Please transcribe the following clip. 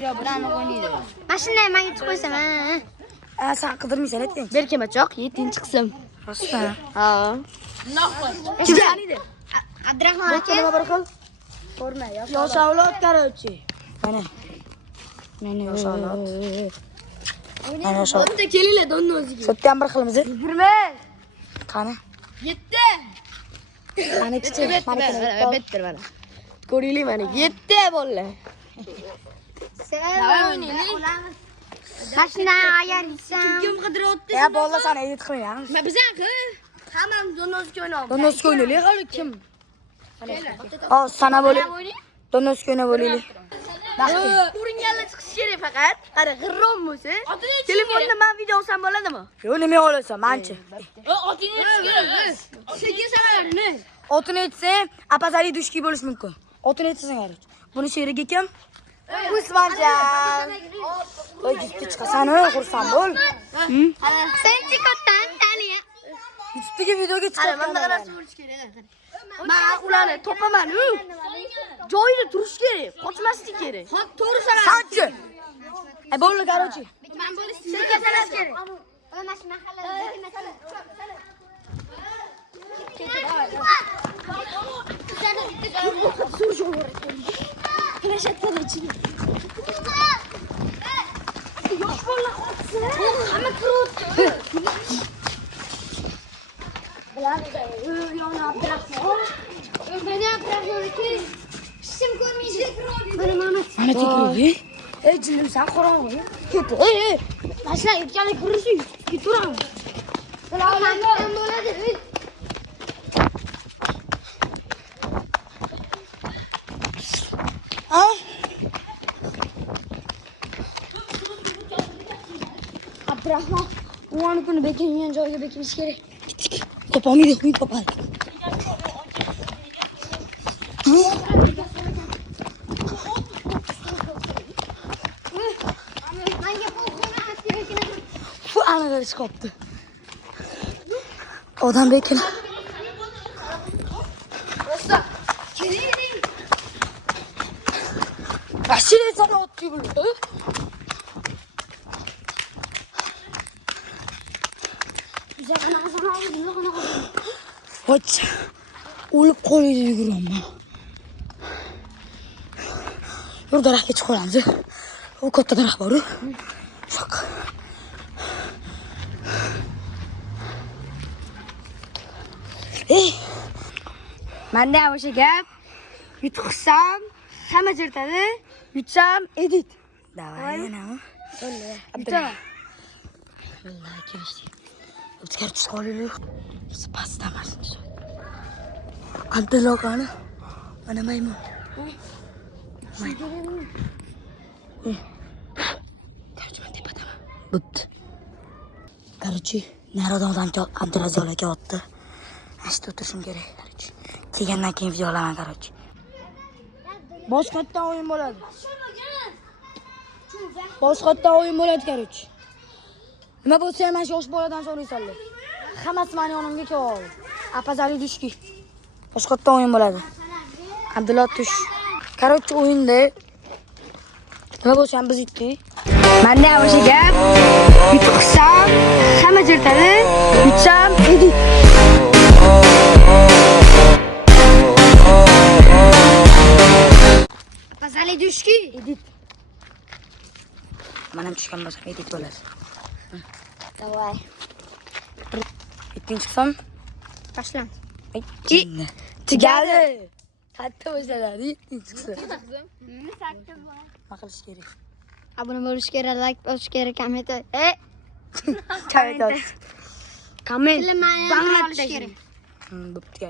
Bularni o'ynaydi. Mashina menga chiqib qo'ysam, Sen qidirmaysan, ayting. Berkemachoq 7-qism. Rostmi? Ha. Chiqadi. Abdurahmon aka. Nima bir xil? Ko'rma, yosh avlod qarovchi. Mana. Meni yosh avlod. Mana yosh avlod. Bitta kelinglar donni o'ziga. Sotda ham bir xilmiz. 20. Qani? 7. Qani kichik. Bitta mana. Ko'ringlar mana 7 bolalar. Mashina ayarsam. Kim qidiryapti? Ya bolalar sana edit qilmaymiz. Bizanqi. Hammamiz donnosga o'ynaymiz. Donnosga o'ynaylik. Hali kim? Hop, sana bo'lib. Donnosga o'ynab bo'laylik. Uringanlar chiqish kerak faqat. Qara, g'irrom bo'lsa. Telefonda men video olsam bo'ladimi? Yo'q, nima olasan, manchi. Sekin sanalarni. Otini aytsang, apazali dushki bo'lish mumkin. Otini aytsang, qarang. Buni sherigi kim? Usmonjon. Voy, gitti chiqasan, xursand bo'l. Sen chiqotdan taniya. YouTube'dagi videoga Qara, chiqasan. menda qarasa bo'lish kerak. Men ularni topaman. Joyida turish kerak, qochmaslik kerak. Hop, to'g'ri sana. Sanchi. Bo'ldi, qarochi. Men bo'lish kerak. Oy mashina mahallada. Yosh bolalar qotsin. Hamma turibdi. Yona Abdurahmon. Beni Abdurahmon aka. Ishim ko'rmaydi. Buni Mamat. Mana tekirdi. Ey, jinimsan, qorong'i. Ketdi. Ey. Mashina yutganlik kirishi ketaveramiz. Bulardan bo'ladi. Ha? Abdurahmon, uning kuni bekingan joyiga bekinish kerak. Topolmaydi, qo'y topadi. Menga qo'rquvman, bekinaman. Fu, aniq chiqibdi. Odam bekin. Mashina sana otdi bo'ldi. Biza qanaqa sanamiz, biza qanaqa. Och. O'lib qoladi yuguraman. Yur daraxtga chiqib olamiz. U katta daraxt bor-ku. Shoq. Ey, Menda o'sha gap. Yutuqsam, hamma jertadi. Yutsam, edit. Davay, yana. Bitta. Vallahi kelishdi. O'tkar tush qolaylik. Biz pastamiz. Abdullogani. Mana maymun. Maymun. Tarjimon tepadaman. Bo'pti. Qarchi, narodon odam Abdurazzoq aka otdi. Ashta o'tirishim kerak, qarchi. Kelgandan keyin video olaman, qarchi. Boshqatdan o'yin bo'ladi. Boshqatdan o'yin bo'ladi, qarchi. Nima bo'lsa ham yosh boladan so'raysanlar. Hammasi meni yonimga keldi. Apazali dushki. Boshqatdan o'yin bo'ladi. Abdulla tush. Qarchi o'yinda nima bo'lsa ham biz yutdik. Menda o'sha gap. Yutuqsam, hamma jertadi. Yutsam, edit. Pasali dushki. Edit. Mana tushgan bo'lsa edit bo'ladi. Davay. Ikkinchi qism. Tashlan. Tugadi. Katta bo'ladi, ikkinchi qism. Nima qilish kerak? Abone bo'lish kerak, like bosish kerak, komment. Komment. Komment. Bangladesh kerak. Bo'pti.